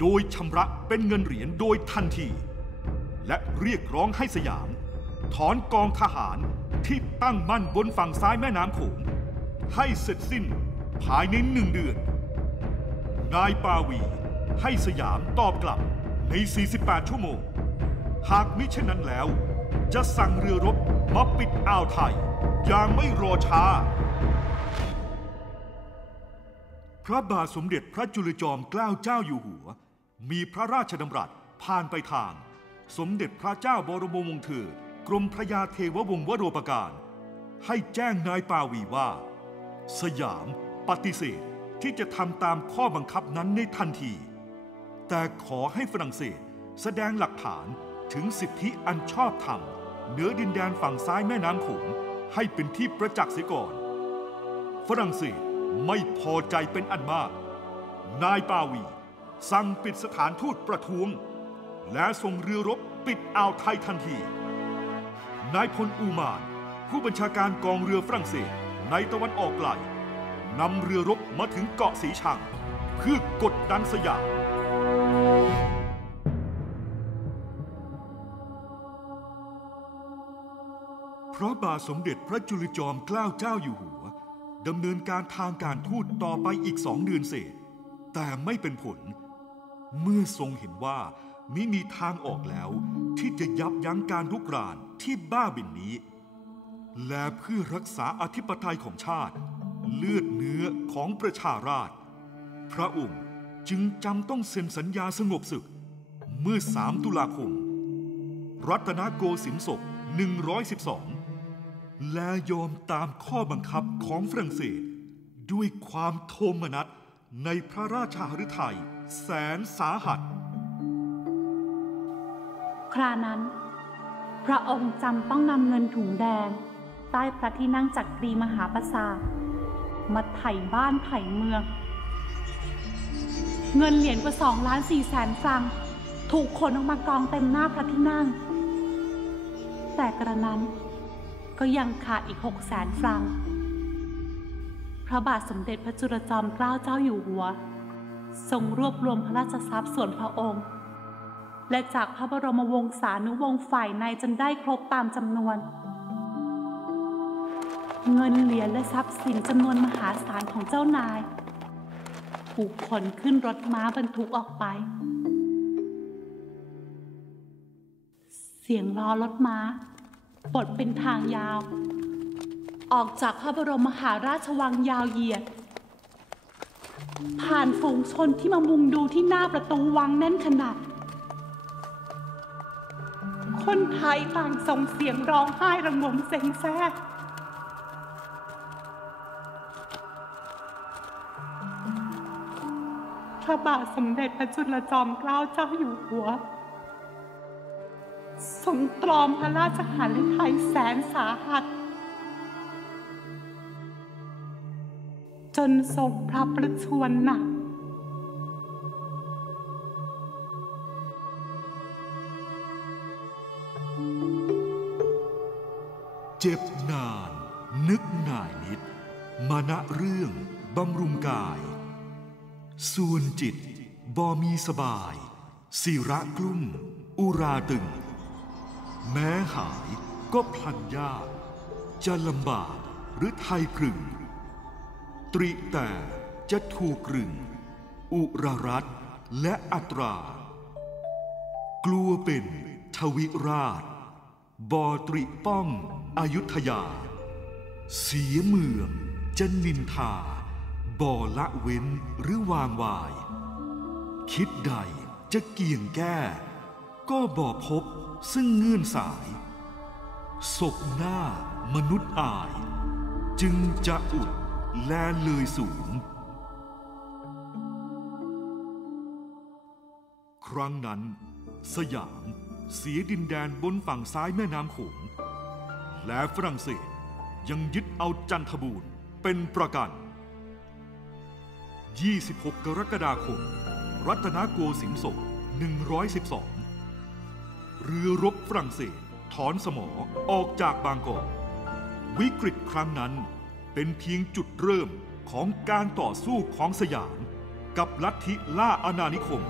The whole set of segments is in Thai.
โดยชำระเป็นเงินเหรียญโดยทันที และเรียกร้องให้สยาม ถอนกองทหารที่ตั้งมั่นบนฝั่งซ้ายแม่น้ำโขงให้เสร็จสิ้นภายในหนึ่งเดือน นายปาวีให้สยามตอบกลับใน 48 ชั่วโมง หากมิเช่นนั้นแล้ว จะสั่งเรือรบมาปิดอ่าวไทยอย่างไม่รอช้า พระบาทสมเด็จพระจุลจอมเกล้าเจ้าอยู่หัว มีพระราชดำรัสผ่านไปทาง สมเด็จพระเจ้าบรมวงศ์เธอกรมพระยาเทววงศ์วโรปการ ให้แจ้งนายปาวีว่า สยามปฏิเสธที่จะทำตามข้อบังคับนั้นในทันที แต่ขอให้ฝรั่งเศสแสดงหลักฐานถึงสิทธิอันชอบธรรมเหนือดินแดนฝั่งซ้ายแม่น้ำโขงให้เป็นที่ประจักษ์เสียก่อน ฝรั่งเศส ไม่พอใจเป็นอันมาก นายปาวี สั่งปิดสถานทูตประท้วง และส่งเรือรบปิดอ่าวไทยทันที นายพลอูมาน ผู้บัญชาการกองเรือฝรั่งเศสในตะวันออกไกลนำเรือรบมาถึงเกาะสีชัง เพื่อกดดันสยามเพราะบาทสมเด็จพระจุลจอมเกล้าเจ้าอยู่หัว ดำเนินการทางการทูตต่อไปอีกสองเดือนเศษ แต่ไม่เป็นผล เมื่อทรงเห็นว่ามิมีทางออกแล้ว ที่จะยับยั้งการลุกรานที่บ้าบินนี้ และเพื่อรักษาอธิปไตยของชาติ เลือดเนื้อของประชาราษฎร์พระองค์จึงจำต้องเซ็นสัญญาสงบศึก เมื่อ 3 ตุลาคม รัตนโกสินทร์ศก112 และยอมตามข้อบังคับของฝรั่งเศส ด้วยความโทมนัสในพระราชาฤทัยแสนสาหัส ครานั้น พระองค์จำต้องนำเงินถุงแดง ใต้พระที่นั่งจักรีมหาปราสาทมาไถ่บ้านไถ่เมือง เงินเหรียญกว่าสองล้านสี่แสนฟรัง ถูกขนออกมากองเต็มหน้าพระที่นั่ง แต่กระนั้น ก็ยังขาดอีกหกแสนฟรัง พระบาทสมเด็จพระจุลจอมเกล้าเจ้าอยู่หัว ทรงรวบรวมพระราชทรัพย์ส่วนพระองค์ และจากพระบรมวงศานุวงศ์ฝ่ายในจนได้ครบตามจำนวน เงินเหรียญและทรัพย์สินจำนวนมหาศาลของเจ้านายถูกขนขึ้นรถม้าบรรทุกออกไป เสียงล้อรถม้า บดเป็นทางยาว ออกจากพระบรมมหาราชวังยาวเหยียด ผ่านฝูงชนที่มามุงดูที่หน้าประตูวังแน่นขนาด คนไทยต่างส่งเสียงร้องไห้ระงมเซ็งแซ่พระบาทสมเด็จพระจุลจอมเกล้าเจ้าอยู่หัว ทรงตรอมพระราชหฤทัยแสนสาหัส จนทรงพระประชวรหนักเจ็บนานนึกหน่ายนิด มาณเรื่องบำรุงกาย ส่วนจิตบ่มีสบาย สิระกลุ่ม อุราตึง แม้หายก็พลันยาก จะลำบากหรือไทยพรึงตริแต่จะถูกรึงอุรารัตและอัตรา กลัวเป็นทวิราช บอตริป้องอายุทยา เสียเมืองจะนินทา บ่อละเว้นหรือวางวาย คิดใดจะเกี่ยงแก้ ก็บ่พบ ซึ่งเงื่อนสายศกหน้ามนุษย์อาย จึงจะอุดแลเลยสูง ครั้งนั้น สยามเสียดินแดนบนฝั่งซ้ายแม่น้ำโขง และฝรั่งเศสยังยึดเอาจันทบูรณ์เป็นประกัน 26 กรกฎาคม รัตนโกสินทร์ศก112 เรือรบฝรั่งเศส ถอนสมอออกจากบางกอกวิกฤตครั้งนั้นเป็นเพียงจุดเริ่มของการต่อสู้ของสยาม กับลัทธิล่าอาณานิคม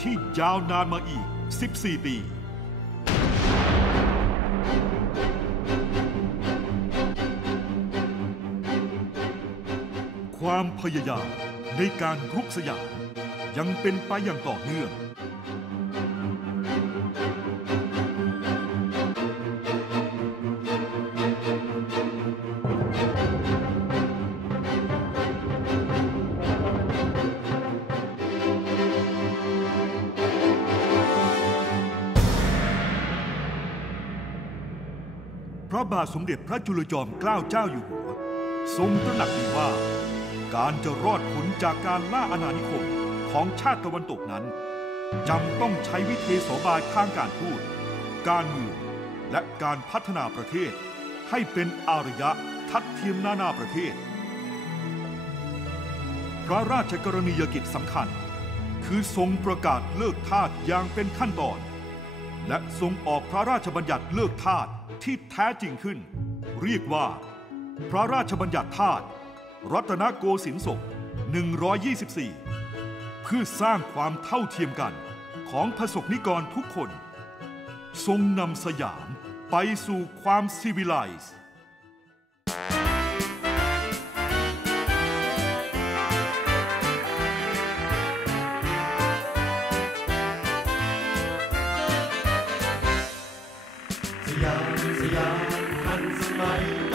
ที่ยาวนานมาอีก 14 ปีความพยายามในการรุกสยามยังเป็นไปอย่างต่อเนื่อง ระบาทสมเด็จพระจุลจอมเกล้าเจ้าอยู่หัว ทรงตระหนักดีว่า การจะรอดผลจากการล่าอาณานิคมของชาติตะวันตกนั้นจำต้องใช้วิธีโสบายทางการทูตการเมืองและการพัฒนาประเทศ ให้เป็นอารยะทัดเทียมนานาประเทศ พระราชกรณียกิจสำคัญ คือทรงประกาศเลิกทาสอย่างเป็นขั้นตอน และทรงออกพระราชบัญญัติเลิกทาส ที่แท้จริงขึ้น เรียกว่า พระราชบัญญัติธาตุรัตนโกสินทร์ศก124 เพื่อสร้างความเท่าเทียมกันของประสกนิกรทุกคน ทรงนำสยามไปสู่ความซีวิไลซ์ สยามสยามทันสมัย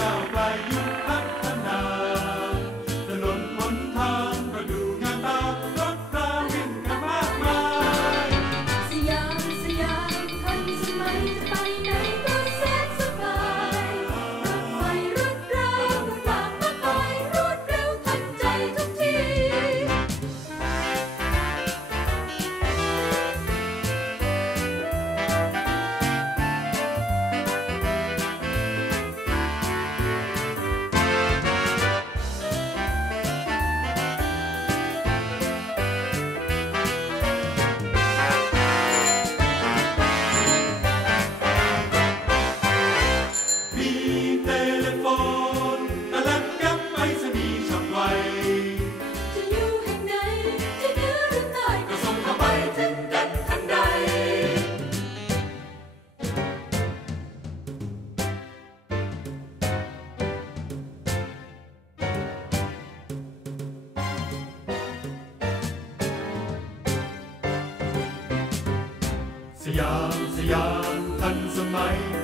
ยามสยามทันสมัย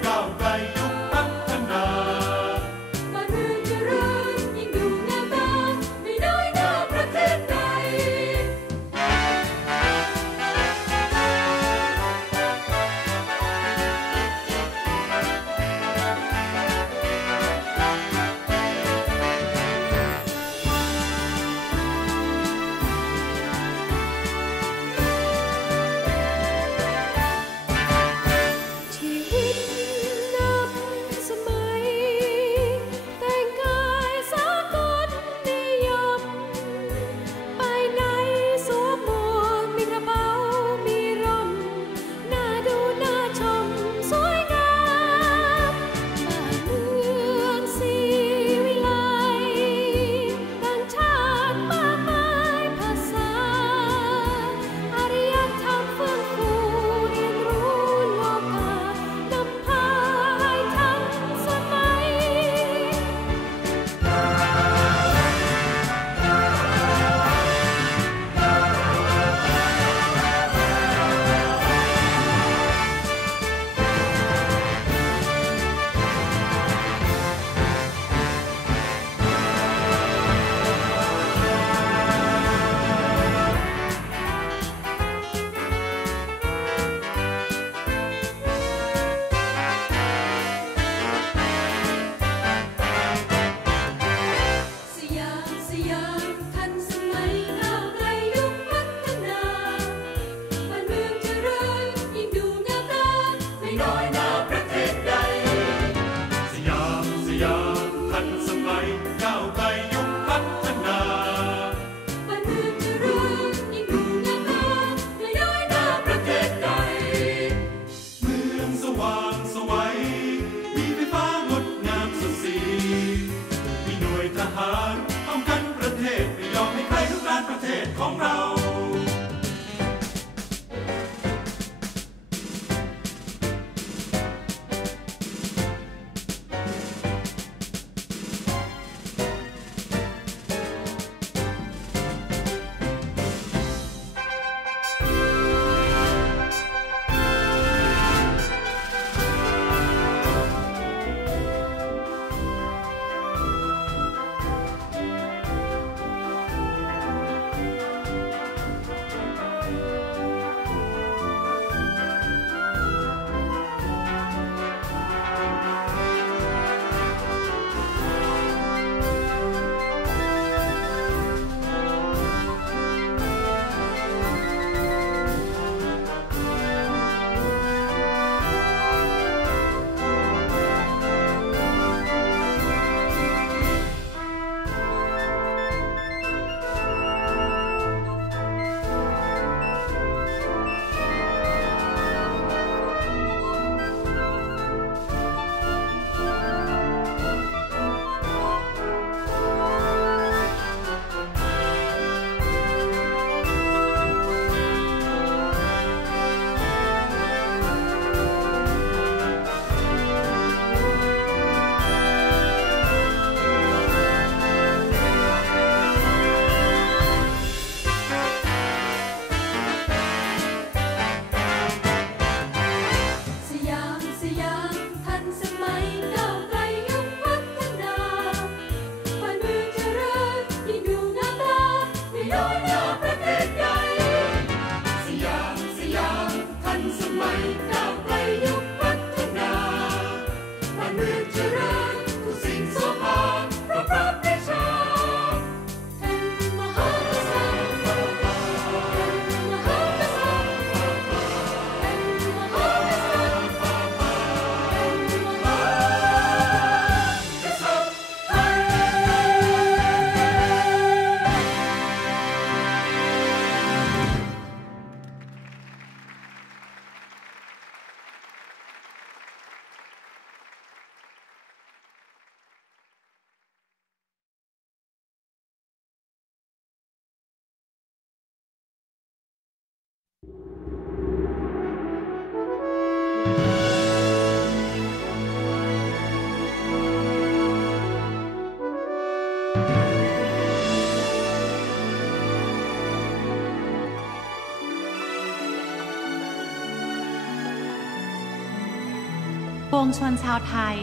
วงชนชาวไทย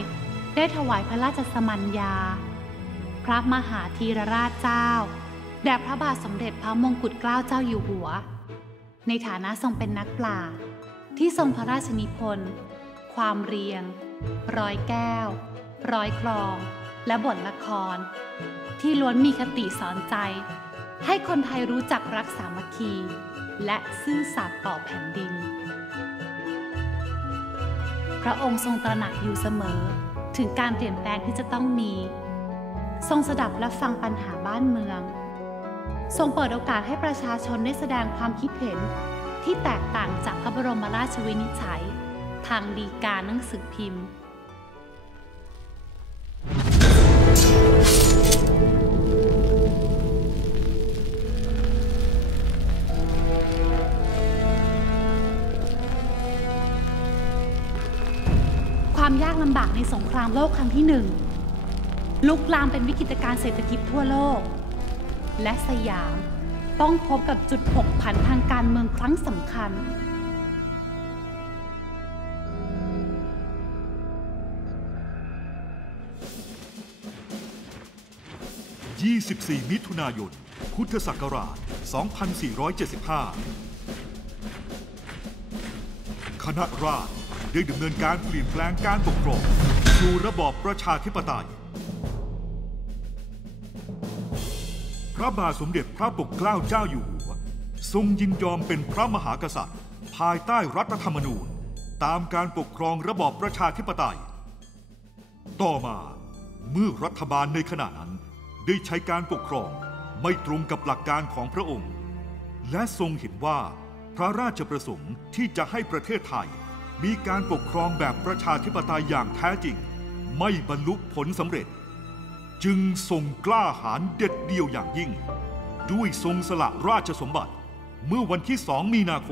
ได้ถวายพระราชสมัญญา พระมหาธีรราชเจ้า แด่พระบาทสมเด็จพระมงกุฎเกล้าเจ้าอยู่หัว ในฐานะทรงเป็นนักปราชญ์ที่ทรงพระราชนิพนธ์ ความเรียง ร้อยแก้ว ร้อยกลอง และบทละคร ที่ล้วนมีคติสอนใจ ให้คนไทยรู้จักรักสามัคคี และซื่อสัตย์ต่อแผ่นดิน พระองค์ทรงตระหนักอยู่เสมอ ถึงการเปลี่ยนแปลงที่จะต้องมี ทรงสดับและฟังปัญหาบ้านเมือง ทรงเปิดโอกาสให้ประชาชนได้แสดงความคิดเห็นที่แตกต่างจากพระบรมราชวินิจฉัย ทางดีกาหนังสือพิมพ์ำบากในสงครามโลกครั้งที่หนึ่งลุกลามเป็นวิกฤตการณ์เศรษฐกิจทั่วโลก และสยามต้องพบกับจุดผกผันทางการเมืองครั้งสำคัญ 24 มิถุนายน พุทธศักราช 2475 คณะราษฎร ได้ดำเนินการเปลี่ยนแปลงการปกครองสู่ระบอบประชาธิปไตย พระบาทสมเด็จพระปกเกล้าเจ้าอยู่หัว ทรงยินยอมเป็นพระมหากษัตริย์ ภายใต้รัฐธรรมนูญ ตามการปกครองระบอบประชาธิปไตย ต่อมาเมื่อรัฐบาลในขณะนั้นได้ใช้การปกครองไม่ตรงกับหลักการของพระองค์ และทรงเห็นว่าพระราชประสงค์ที่จะให้ประเทศไทย มีการปกครองแบบประชาธิปไตยอย่างแท้จริง ไม่บรรลุผลสำเร็จ จึงทรงกล้าหาญเด็ดเดี่ยวอย่างยิ่ง ด้วยทรงสละราชสมบัติเมื่อวันที่ 2 มีนาคม